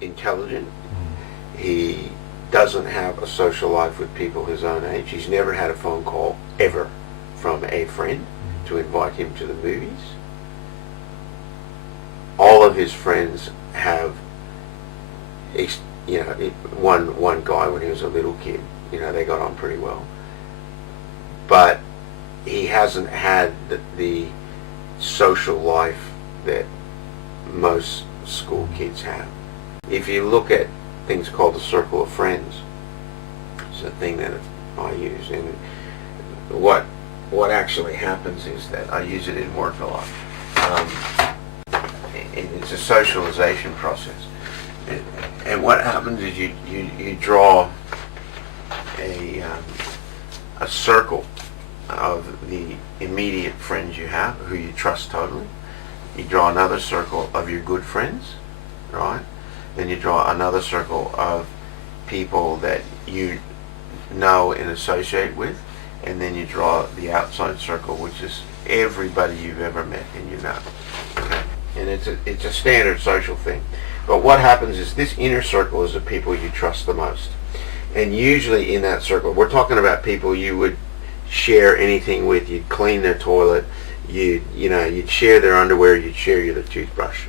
intelligent. He doesn't have a social life with people his own age. He's never had a phone call ever from a friend to invite him to the movies. All of his friends have, one guy when he was a little kid, they got on pretty well. But he hasn't had the social life that most school kids have. If you look at things called the circle of friends, it's a thing that I use, and what actually happens is that I use it in work a lot. It's a socialization process, and what happens is you draw a circle of the immediate friends you have, who you trust totally. You draw another circle of your good friends, right? Then you draw another circle of people that you know and associate with, and then you draw the outside circle, which is everybody you've ever met and you know. Okay? And it's a standard social thing. But what happens is this inner circle is the people you trust the most. And usually in that circle, we're talking about people you would share anything with. You'd clean their toilet, you'd share their underwear, you'd share their toothbrush.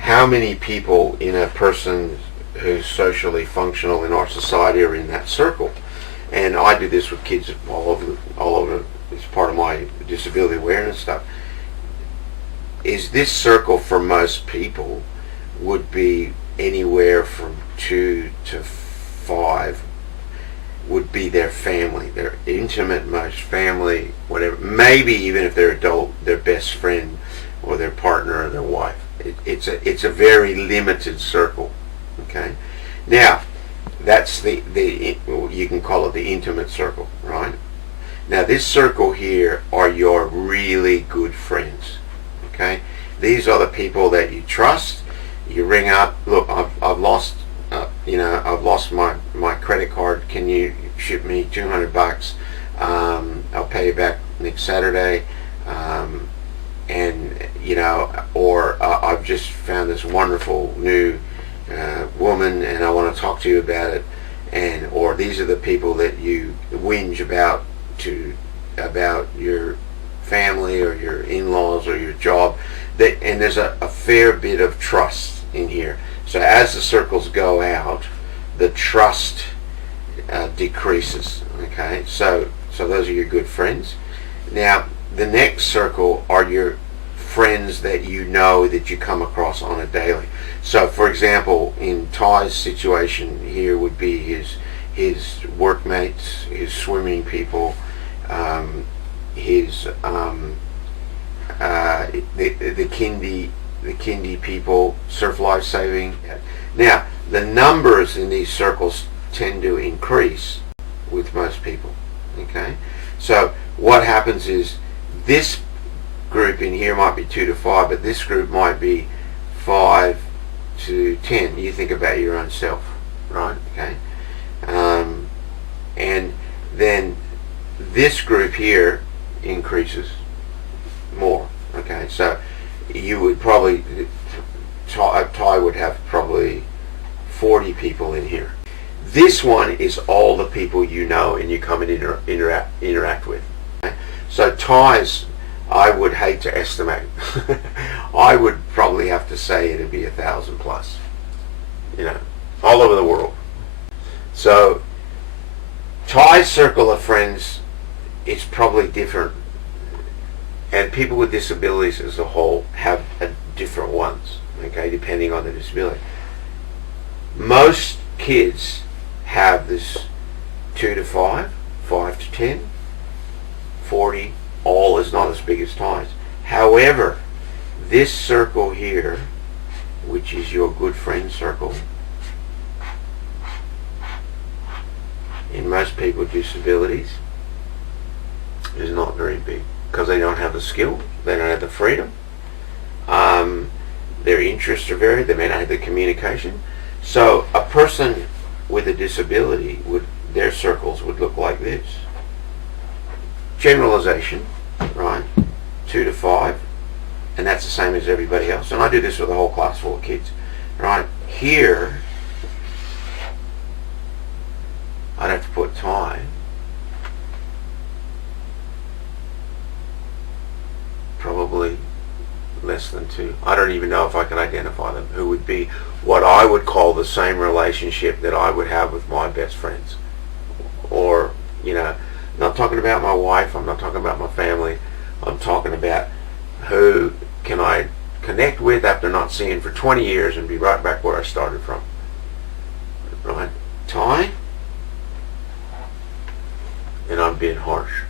How many people in a person who's socially functional in our society are in that circle? And I do this with kids all over. It's part of my disability awareness stuff. Is this circle for most people would be anywhere from 2 to 5 would be their family, their intimate most family, whatever. Maybe even if they're adult, their best friend or their partner or their wife. It's a very limited circle. Okay, now that's the you can call it the intimate circle, right? Now this circle here are your really good friends. Okay, these are the people that you trust. You ring up, look, I've lost I've lost my credit card. Can you ship me $200? I'll pay you back next Saturday. Or I've just found this wonderful new woman and I want to talk to you about it. Or these are the people that you whinge about your family or your in-laws or your job. And there's a fair bit of trust in here. So as the circles go out, the trust decreases. Okay, so those are your good friends. Now the next circle are your friends that you know that you come across on a daily. So for example, in Ty's situation here would be his workmates, his swimming people, his the kindy people, surf life saving. Now the numbers in these circles tend to increase with most people. Okay, so what happens is this group in here might be 2 to 5, but this group might be 5 to 10. You think about your own self, right? Okay, and then this group here increases more. Okay, so you would probably, Ty would have probably 40 people in here. This one is all the people you know and you come and interact with. Okay? So Ty's, I would hate to estimate. I would probably have to say it'd be 1,000 plus, all over the world. So Ty's circle of friends is probably different, and people with disabilities as a whole have different ones, okay, depending on the disability. Most kids have this 2 to 5, 5 to 10, 40, all is not as big as Ty's. However, this circle here, which is your good friend circle, in most people with disabilities, is not very big because they don't have the skill, they don't have the freedom, their interests are varied, they may not have the communication. So a person with a disability, their circles would look like this. Generalization, right? 2 to 5, and that's the same as everybody else. And I do this with a whole class full of kids, right? here, I'd have to put Ty. Probably less than 2. I don't even know if I can identify them, who would be what I would call the same relationship that I would have with my best friends. Or, I'm not talking about my wife, I'm not talking about my family, I'm talking about who can I connect with after not seeing for 20 years and be right back where I started from. Right? Ty? And I'm being harsh.